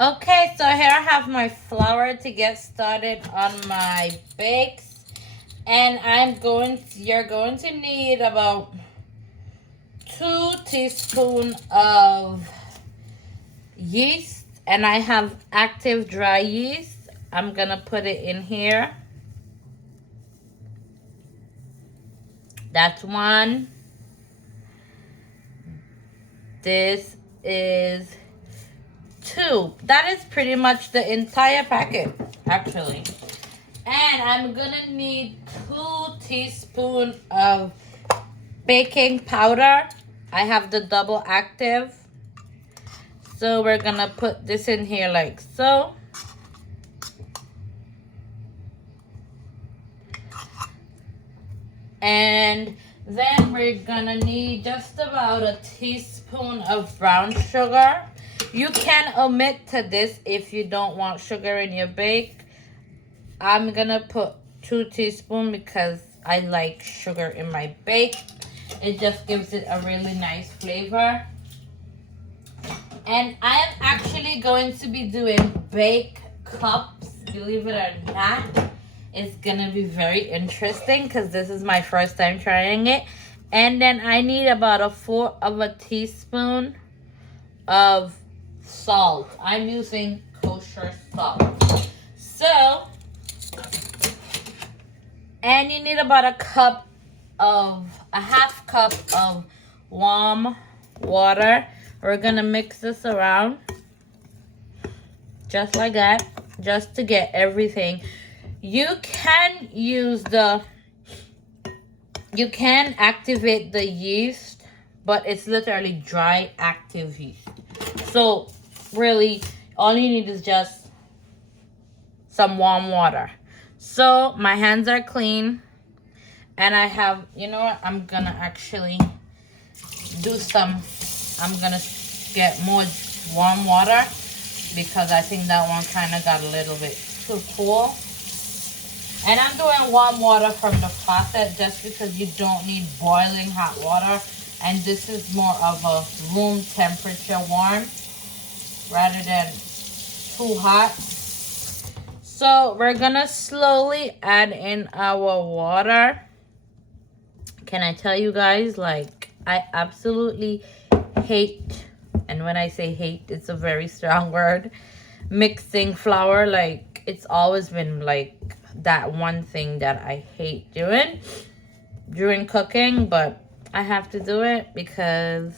Okay, so here I have my flour to get started on my bakes. And you're going to need about 2 teaspoons of yeast. And I have active dry yeast. I'm gonna put it in here. That's 1. This is 2. That is pretty much the entire packet, actually. And I'm gonna need 2 teaspoons of baking powder. I have the double active. So we're gonna put this in here like so. And then we're gonna need just about a teaspoon of brown sugar. You can omit to this if you don't want sugar in your bake. I'm gonna put 2 teaspoons because I like sugar in my bake. It just gives it a really nice flavor. And I am actually going to be doing bake cups, believe it or not. It's gonna be very interesting because this is my first time trying it. And then I need about 1/4 of a teaspoon of salt. I'm using kosher salt. So, and you need about a half cup of warm water. We're gonna mix this around just like that, just to get everything. You can activate the yeast, but it's literally dry active yeast. So really, all you need is just some warm water. So my hands are clean, and I have, you know what, I'm gonna actually I'm gonna get more warm water because I think that one kind of got a little bit too cool. And I'm doing warm water from the faucet just because you don't need boiling hot water. And this is more of a room temperature warm rather than too hot. So we're gonna slowly add in our water. Can I tell you guys, like, I absolutely hate, and when I say hate, it's a very strong word, mixing flour. Like, it's always been like that one thing that I hate doing during cooking, but I have to do it because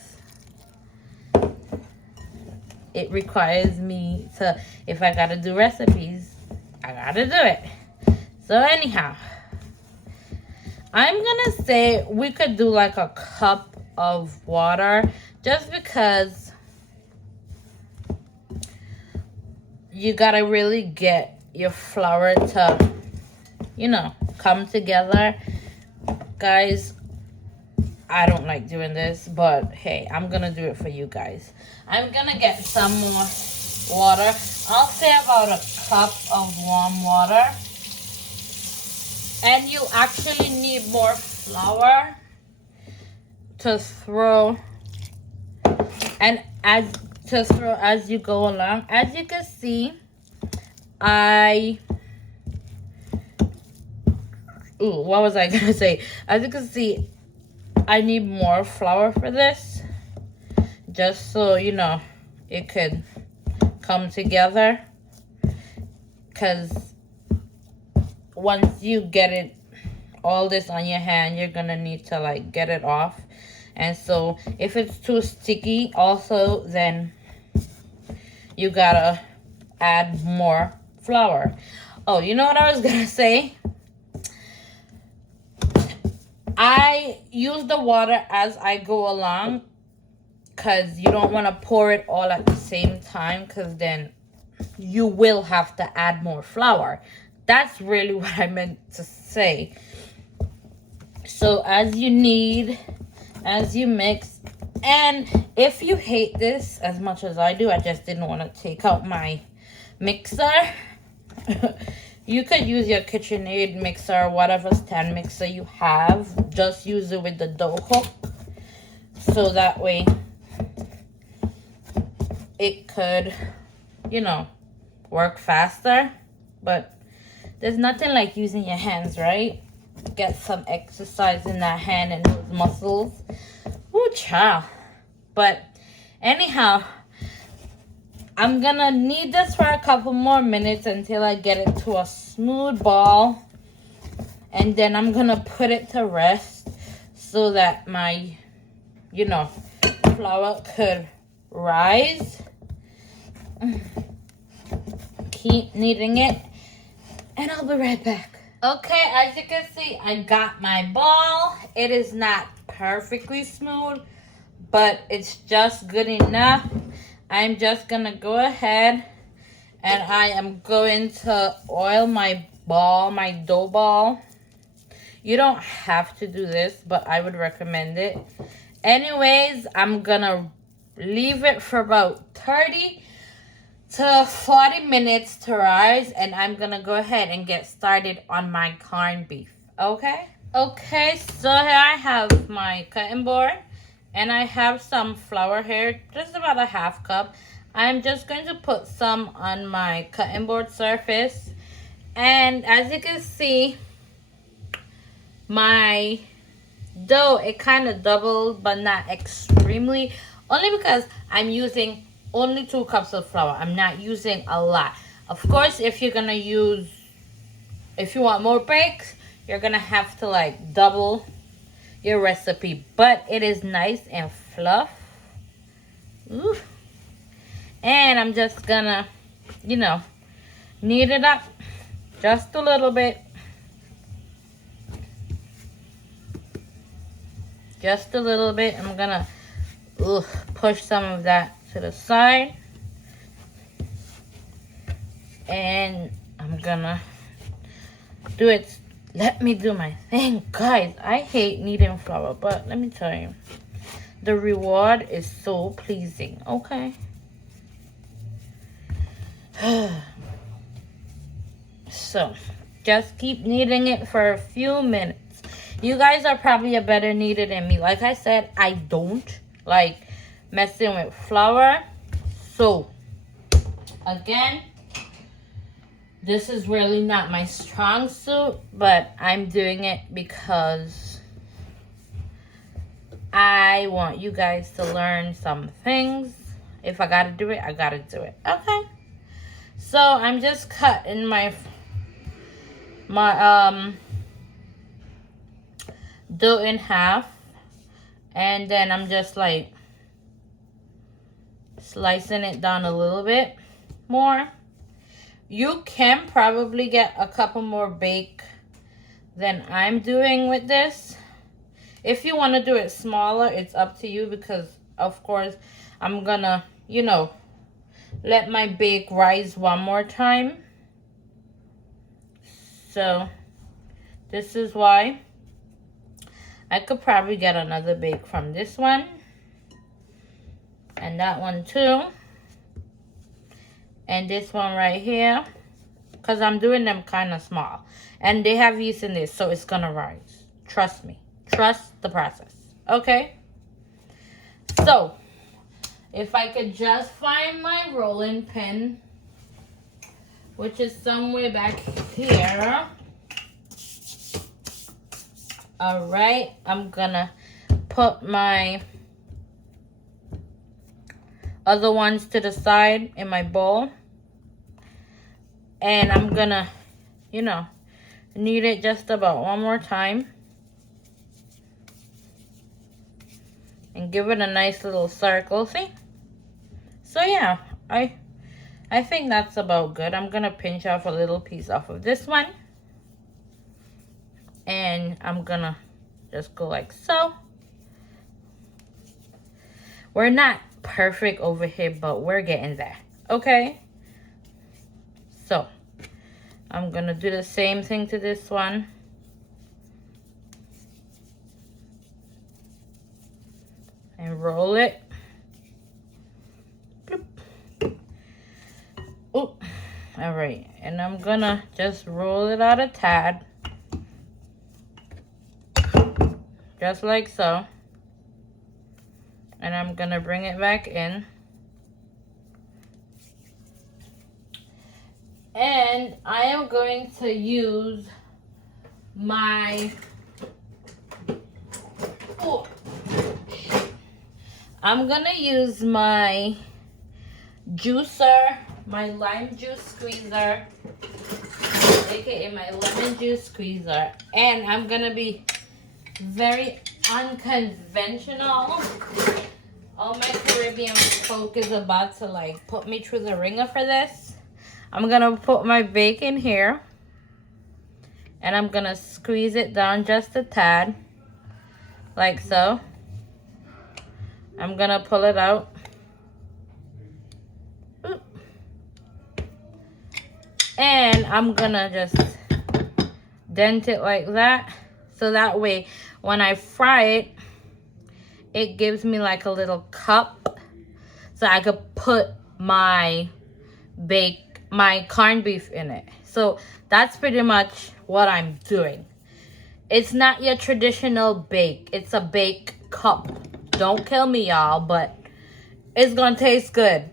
it requires me to, if I gotta do recipes, I gotta do it. So anyhow, I'm gonna say we could do like a cup of water just because you gotta really get your flour to, you know, come together. Guys, I don't like doing this, but hey, I'm gonna do it for you guys. I'm gonna get some more water. I'll say about a cup of warm water. And you actually need more flour to throw and as you go along. As you can see, what was I gonna say? As you can see, I need more flour for this, just so you know it could come together, because once you get it all this on your hand, you're gonna need to like get it off. And so if it's too sticky also, then you gotta add more flour. Oh, you know what I was gonna say? I use the water as I go along because you don't want to pour it all at the same time, because then you will have to add more flour. That's really what I meant to say. So as you mix, and if you hate this as much as I do, I just didn't want to take out my mixer. You could use your KitchenAid mixer or whatever stand mixer you have. Just use it with the dough hook, so that way it could you know, work faster. But there's nothing like using your hands, right? Get some exercise in that hand and those muscles. Ooh, child. But anyhow, I'm gonna knead this for a couple more minutes until I get it to a smooth ball. And then I'm gonna put it to rest so that my, you know, flour could rise. Keep kneading it. And I'll be right back. Okay, as you can see, I got my ball. It is not perfectly smooth, but it's just good enough. I'm just gonna go ahead and I am going to oil my ball, my dough ball. You don't have to do this, but I would recommend it. Anyways, I'm gonna leave it for about 30 to 40 minutes to rise, and I'm gonna go ahead and get started on my corned beef. Okay, so here I have my cutting board, and I have some flour here, just about a half cup. I'm just going to put some on my cutting board surface, and as you can see, my dough, it kind of doubled, but not extremely, only because I'm using only 2 cups of flour. I'm not using a lot. Of course, if you want more bakes, you're gonna have to like double your recipe, but it is nice and fluff. Ooh. And I'm just gonna, you know, knead it up just a little bit. Just a little bit. I'm gonna push some of that to the side. And I'm gonna do it. Let me do my thing. Guys, I hate kneading flour, but let me tell you, the reward is so pleasing. Okay. So, just keep kneading it for a few minutes. You guys are probably a better kneader than me. Like I said, I don't like messing with flour. So, again, this is really not my strong suit, but I'm doing it because I want you guys to learn some things. If I gotta do it, I gotta do it. Okay. So, I'm just cutting my dough in half, and then I'm just like slicing it down a little bit more. You can probably get a couple more bake than I'm doing with this. If you want to do it smaller, it's up to you, because of course I'm gonna, you know, let my bake rise one more time. So this is why I could probably get another bake from this one and that one too, and this one right here, because I'm doing them kind of small, and they have yeast in this, so it's gonna rise. Trust me, trust the process. Okay, so if I could just find my rolling pin, which is somewhere back here. All right, I'm gonna put my other ones to the side in my bowl, and I'm gonna, you know, knead it just about one more time and give it a nice little circle. See? So yeah, I think that's about good. I'm gonna pinch off a little piece off of this one, and I'm gonna just go like so. We're not perfect over here, but we're getting there. Okay, so I'm gonna do the same thing to this one. And roll it. Oh, all right, and I'm gonna just roll it out a tad, just like so, and I'm gonna bring it back in, And I am going to use my I'm gonna use my juicer, my lime juice squeezer, aka my lemon juice squeezer, and I'm gonna be very unconventional. All my Caribbean folk is about to like put me through the ringer for this. I'm gonna put my bacon here and I'm gonna squeeze it down just a tad, like so. I'm gonna pull it out. And I'm gonna just dent it like that. So that way, when I fry it, it gives me like a little cup. So I could put my corned beef in it. So that's pretty much what I'm doing. It's not your traditional bake. It's a bake cup. Don't kill me, y'all, but it's gonna taste good.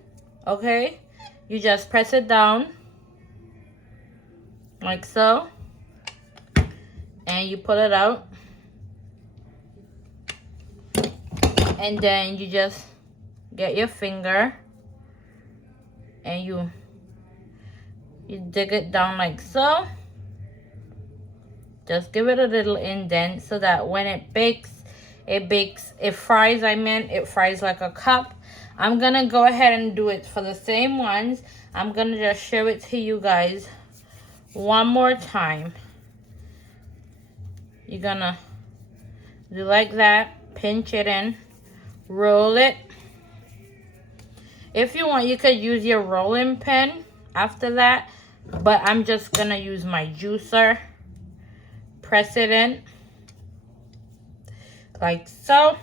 Okay? You just press it down like so, and you pull it out, and then you just get your finger and you dig it down like so. Just give it a little indent so that when it fries like a cup. I'm gonna go ahead and do it for the same ones. I'm gonna just show it to you guys one more time. You're gonna do like that, pinch it in, roll it. If you want, you could use your rolling pin after that, but I'm just gonna use my juicer. Press it in like so.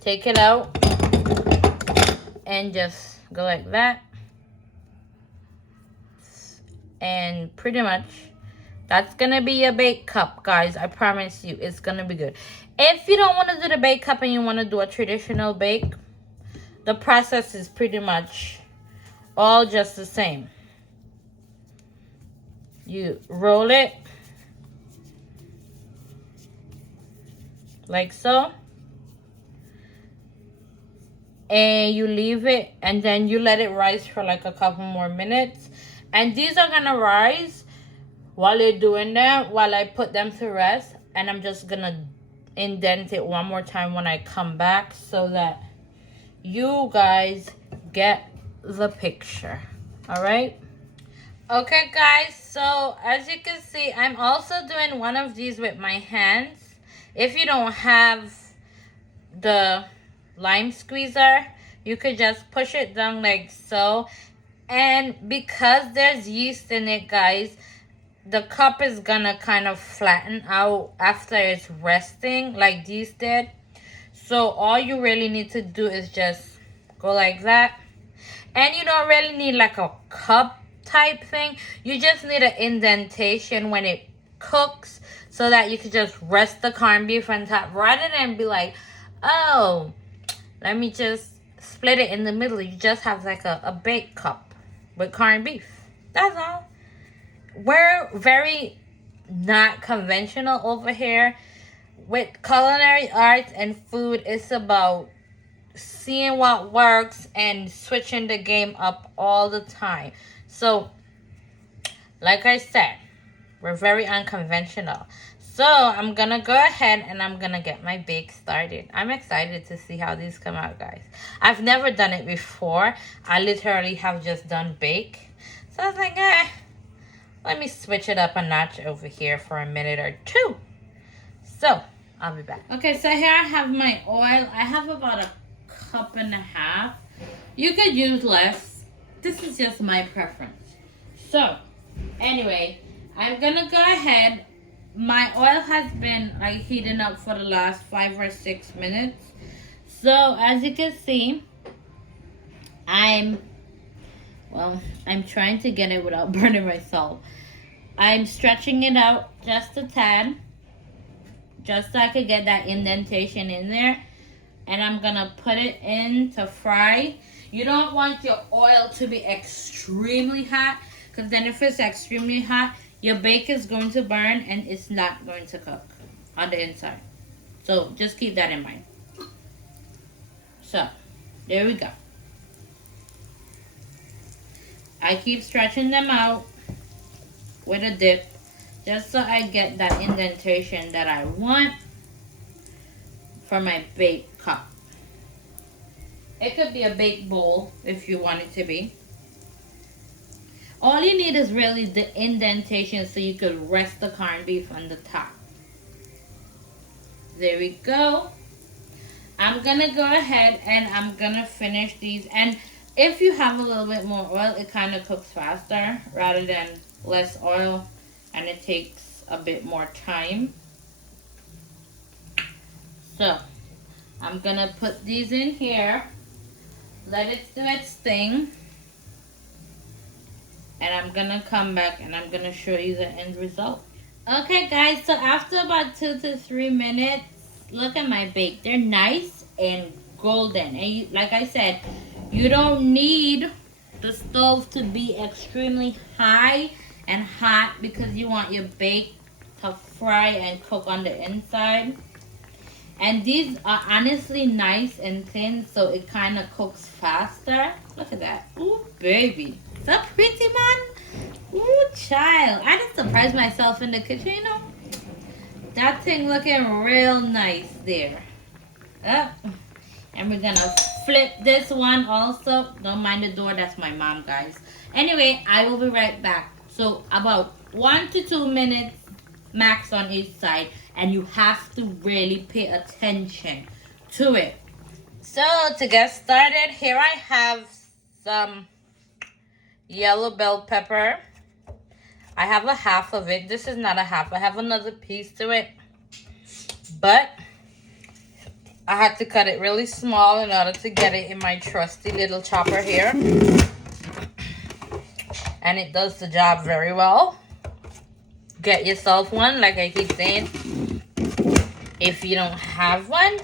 Take it out and just go like that. And pretty much that's gonna be your bake cup, guys. I promise you it's gonna be good. If you don't want to do the bake cup and you want to do a traditional bake, the process is pretty much all just the same. You roll it like so, and you leave it, and then you let it rise for like a couple more minutes. And these are gonna rise while you're doing that, while I put them to rest. And I'm just gonna indent it one more time when I come back so that you guys get the picture. All right. Okay, guys, so as you can see, I'm also doing one of these with my hands. If you don't have the lime squeezer, you could just push it down like so. And because there's yeast in it, guys, the cup is gonna kind of flatten out after it's resting like these did. So all you really need to do is just go like that. And you don't really need like a cup type thing. You just need an indentation when it cooks so that you can just rest the corned beef on top rather than be like, oh, let me just split it in the middle. You just have like a bake cup with corned beef. That's all. We're very not conventional over here. With culinary arts and food, it's about seeing what works and switching the game up all the time. So, like I said, we're very unconventional. So, I'm going to go ahead and I'm going to get my bake started. I'm excited to see how these come out, guys. I've never done it before. I literally have just done bake. So, I was like, let me switch it up a notch over here for a minute or two. So, I'll be back. Okay, so here I have my oil. I have about a cup and a half. You could use less. This is just my preference. So, anyway, I'm gonna go ahead. My oil has been like heating up for the last 5 or 6 minutes. So, as you can see, I'm trying to get it without burning myself. I'm stretching it out just a tad, just so I could get that indentation in there. And I'm gonna put it in to fry. You don't want your oil to be extremely hot, because then if it's extremely hot, your bake is going to burn and it's not going to cook on the inside. So just keep that in mind. So there we go. I keep stretching them out with a dip just so I get that indentation that I want for my bake cup. It could be a bake bowl if you want it to be. All you need is really the indentation so you could rest the corned beef on the top. There we go. I'm gonna go ahead and I'm gonna finish these. And if you have a little bit more oil, it kind of cooks faster rather than less oil, and it takes a bit more time. So I'm gonna put these in here, let it do its thing, and I'm gonna come back and I'm gonna show you the end result. Okay guys, so after about 2 to 3 minutes, look at my bake. They're nice and golden, and you, like I said, you don't need the stove to be extremely high and hot because you want your bake to fry and cook on the inside. And these are honestly nice and thin, so it kind of cooks faster. Look at that. Ooh, baby. So pretty, man. Ooh, child. I just surprised myself in the kitchen, you know. That thing looking real nice there. And we're going to flip this one also. Don't mind the door. That's my mom, guys. Anyway, I will be right back. So about 1 to 2 minutes max on each side. And you have to really pay attention to it. So to get started, here I have some yellow bell pepper. I have a half of it. This is not a half. I have another piece to it. But I had to cut it really small in order to get it in my trusty little chopper here. And it does the job very well. Get yourself one, like I keep saying, if you don't have one.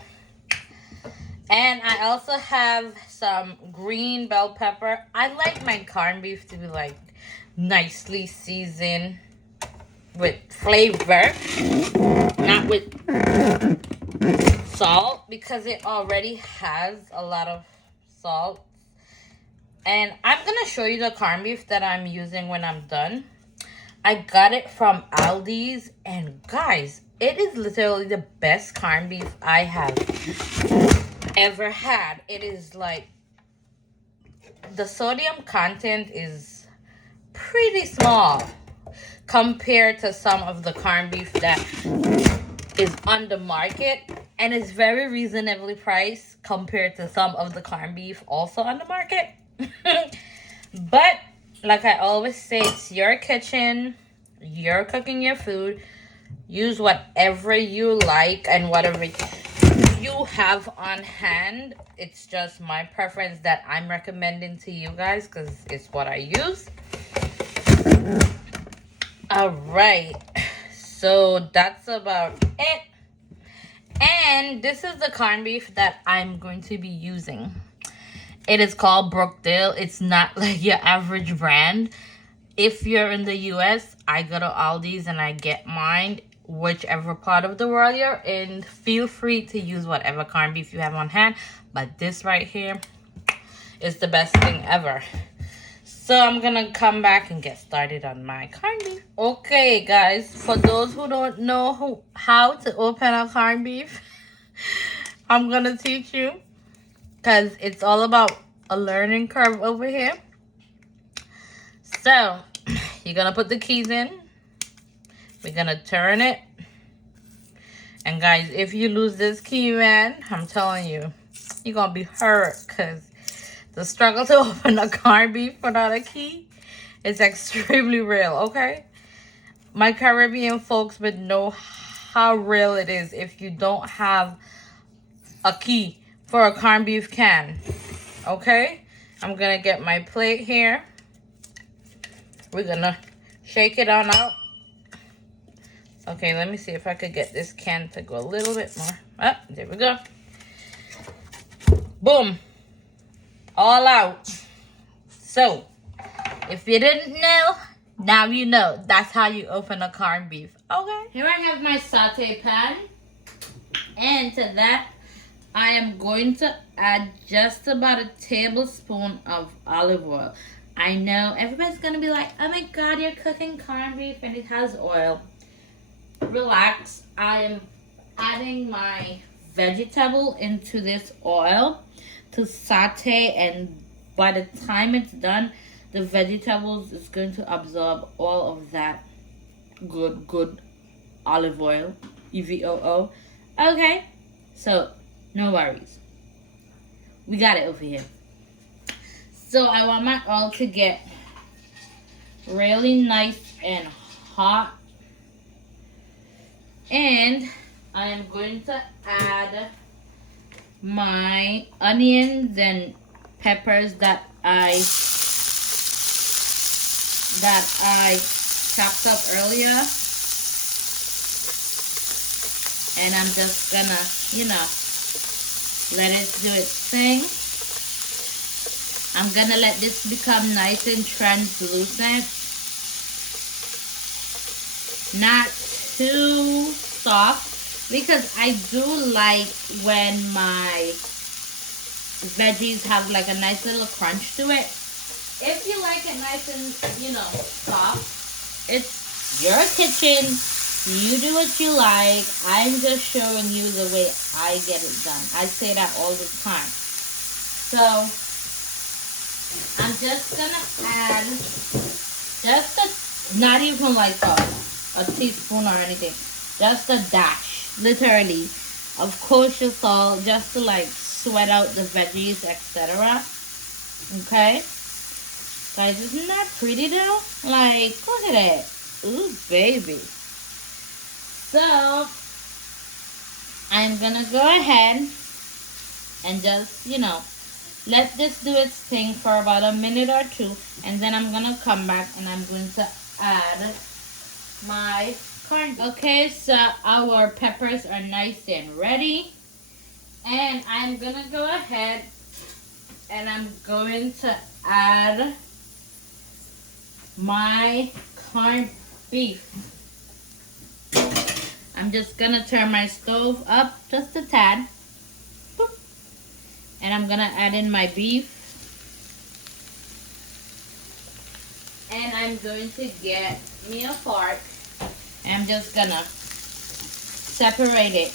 And I also have some green bell pepper. I like my corned beef to be like nicely seasoned with flavor, not with salt, because it already has a lot of salt. And I'm gonna show you the corned beef that I'm using when I'm done. I got it from Aldi's, and guys, it is literally the best corned beef I have ever had. It is like, the sodium content is pretty small compared to some of the corned beef that is on the market, and it's very reasonably priced compared to some of the corned beef also on the market. But like I always say, it's your kitchen, you're cooking your food. Use whatever you like and whatever you have on hand. It's just my preference that I'm recommending to you guys because it's what I use. All right, so that's about it. And this is the corned beef that I'm going to be using. It is called Brookdale. It's not like your average brand. If you're in the US, I go to Aldi's and I get mine, whichever part of the world you're in. Feel free to use whatever corned beef you have on hand. But this right here is the best thing ever. So I'm going to come back and get started on my corned beef. Okay, guys. For those who don't know how to open a corned beef, I'm going to teach you. Because it's all about a learning curve over here. So, you're going to put the keys in. We're going to turn it. And guys, if you lose this key, man, I'm telling you, you're going to be hurt. Because the struggle to open a corned beef without a key is extremely real, okay? My Caribbean folks would know how real it is if you don't have a key for a corned beef can. Okay, I'm gonna get my plate here. We're gonna shake it on out. Okay, let me see if I could get this can to go a little bit more. Oh, there we go. Boom. all out. So, if you didn't know, now you know. That's how you open a corned beef. Okay. Here I have my saute pan. And to that, I am going to add just about a tablespoon of olive oil. I know everybody's going to be like, oh my God, you're cooking corned beef and it has oil. Relax. I am adding my vegetable into this oil to saute, and by the time it's done, the vegetables is going to absorb all of that good olive oil, EVOO. Okay, so no worries. We got it over here. So I want my oil to get really nice and hot. And I am going to add my onions and peppers that I chopped up earlier. And I'm just gonna, let it do its thing. I'm gonna let this become nice and translucent. Not too soft, because I do like when my veggies have like a nice little crunch to it. If you like it nice and, soft, it's your kitchen. You do what you like. I'm just showing you the way I get it done. I say that all the time. So, I'm just gonna add not even like a teaspoon or anything. Just a dash, literally, of kosher salt, just to like sweat out the veggies, etc. Okay? Guys, isn't that pretty though? Like, look at it. Ooh, baby. So, I'm gonna go ahead and just, let this do its thing for about a minute or two. And then I'm gonna come back and I'm going to add my corn. Okay, so our peppers are nice and ready. And I'm gonna go ahead and I'm going to add my corned beef. I'm just gonna turn my stove up just a tad. Boop. And I'm gonna add in my beef. And I'm going to get me a fork. And I'm just gonna separate it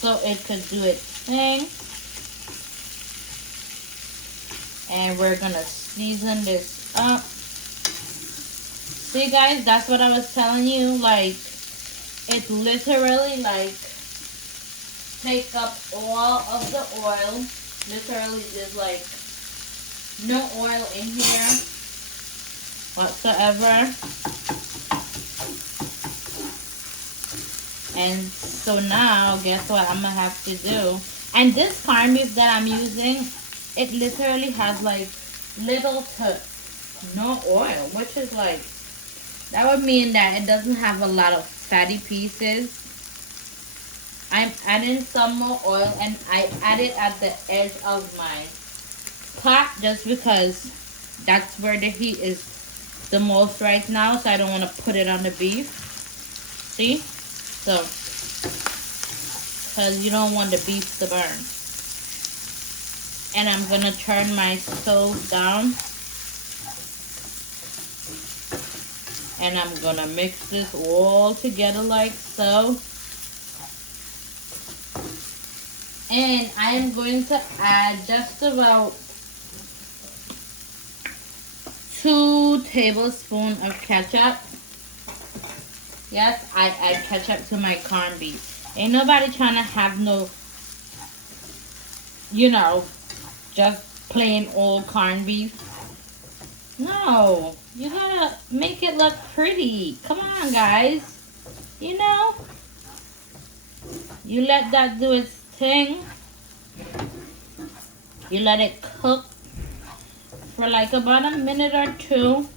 so it could do its thing. And we're gonna season this up. See guys, that's what I was telling you. Like, it literally like take up all of the oil. Literally there's like no oil in here whatsoever. And so now, guess what I'm gonna have to do? And this corned beef that I'm using, it literally has like little to no oil, which is like, that would mean that it doesn't have a lot of fatty pieces. I'm adding some more oil, and I add it at the edge of my pot just because that's where the heat is the most right now, so I don't want to put it on the beef. See? So, because you don't want the beef to burn. And I'm going to turn my stove down. And I'm going to mix this all together like so. And I am going to add just about 2 tablespoons of ketchup. Yes, I add ketchup to my corned beef. Ain't nobody trying to have no, just plain old corned beef. No, you gotta make it look pretty. Come on, guys. You let that do its thing. You let it cook for like about a minute or two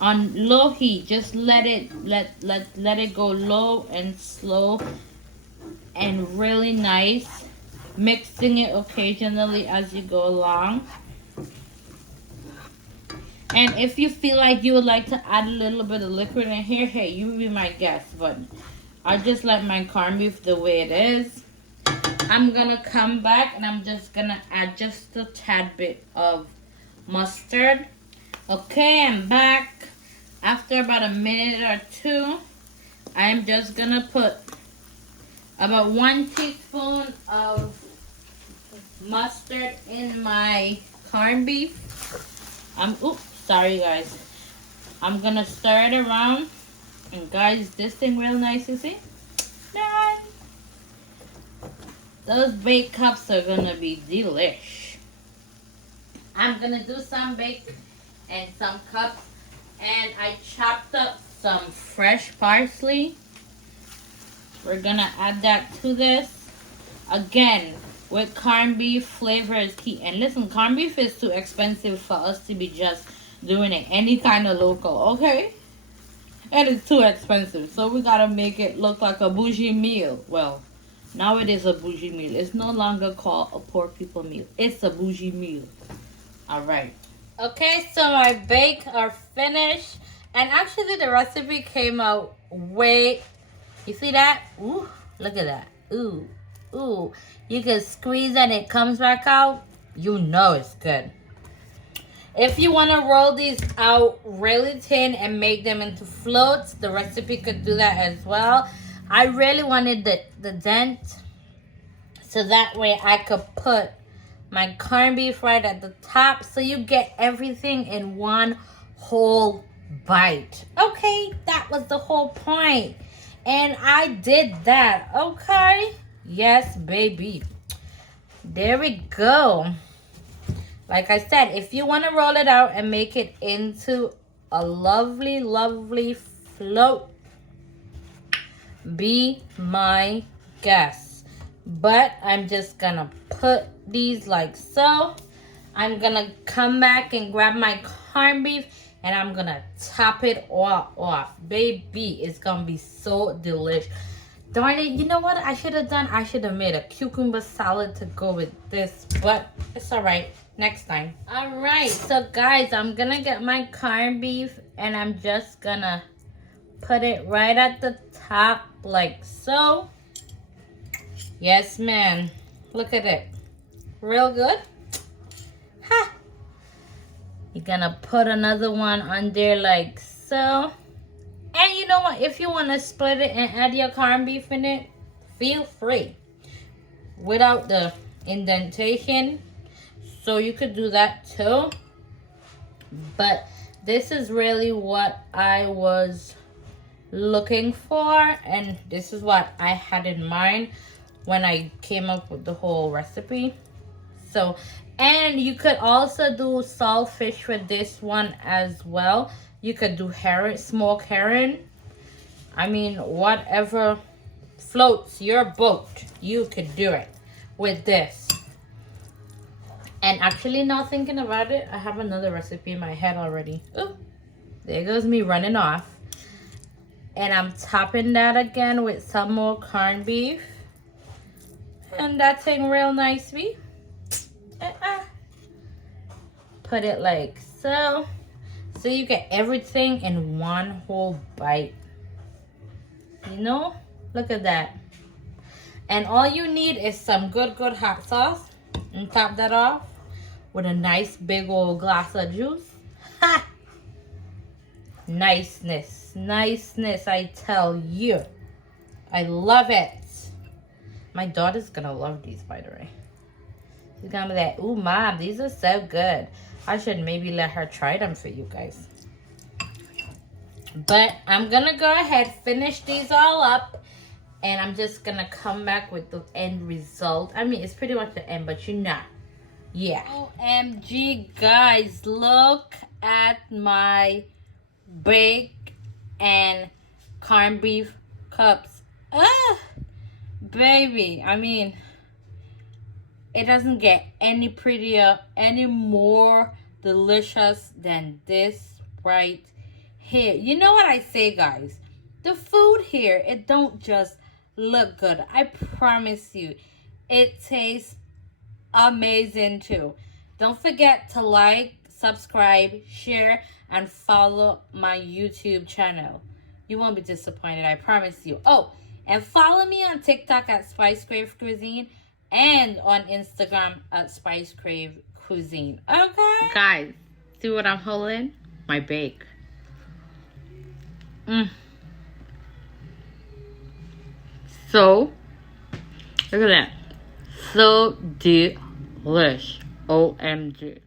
on low heat. Just let it go low and slow and really nice, mixing it occasionally as you go along. And if you feel like you would like to add a little bit of liquid in here, hey, you be my guest, but I just like my corned beef the way it is. I'm gonna come back and I'm just gonna add just a tad bit of mustard. Okay, I'm back. After about a minute or two, I'm just gonna put about 1 teaspoon of mustard in my corned beef. Oops, sorry guys. I'm gonna stir it around. And guys, this thing real nice, you see? Nice. Those baked cups are gonna be delish. I'm gonna do some baked and some cups. And I chopped up some fresh parsley. We're gonna add that to this. Again, with corned beef, flavor is key. And listen, corned beef is too expensive for us to be just doing it any kind of local, okay? And it's too expensive, so we gotta make it look like a bougie meal. Well, now it is a bougie meal. It's no longer called a poor people meal. It's a bougie meal. All right. Okay, so my bakes are finished. And actually the recipe came out way... You see that? Ooh, look at that. Ooh, ooh. You can squeeze and it comes back out. You know it's good. If you want to roll these out really thin and make them into floats, the recipe could do that as well. I really wanted the dent so that way I could put my corned beef right at the top so you get everything in one whole bite. Okay, that was the whole point. And I did that, okay? Yes, baby. There we go. Like I said, if you want to roll it out and make it into a lovely, lovely float, be my guest. But I'm just going to put these like so. I'm going to come back and grab my corned beef and I'm going to top it all off. Baby, it's going to be so delicious. Darn it, you know what I should have done? I should have made a cucumber salad to go with this, but it's all right. Next time. All right, so guys, I'm going to get my corned beef and I'm just going to put it right at the top like so. Yes, man. Look at it. Real good. Ha! You're going to put another one on there like so. And you know what? If you want to split it and add your corned beef in it, feel free. Without the indentation. So you could do that too. But this is really what I was looking for. And this is what I had in mind when I came up with the whole recipe. So, and you could also do saltfish with this one as well. You could do herring, smoked herring. I mean, whatever floats your boat, you could do it with this. And actually, now thinking about it, I have another recipe in my head already. Ooh, there goes me running off. And I'm topping that again with some more corned beef. And that's thing real nicely. Put it like so. So you get everything in one whole bite. You know? Look at that. And all you need is some good hot sauce. And top that off with a nice big old glass of juice. Ha! Niceness. Niceness, I tell you. I love it. My daughter's gonna love these, by the way. She's gonna be like, ooh, Mom, these are so good. I should maybe let her try them for you guys. But I'm gonna go ahead, finish these all up. And I'm just gonna come back with the end result. I mean, it's pretty much the end, but you know. Yeah. OMG, guys, look at my baked and corned beef cups. Ah, baby, I mean, it doesn't get any prettier, any more delicious than this right here. You know what I say, guys? The food here, it don't just look good. I promise you. It tastes amazing too. Don't forget to like, subscribe, share, and follow my YouTube channel. You won't be disappointed, I promise you. Oh, and follow me on TikTok at Spice Crave Cuisine and on Instagram at Spice Crave Cuisine. Okay? Guys, see what I'm holding? My bake. So, look at that. So delish. OMG.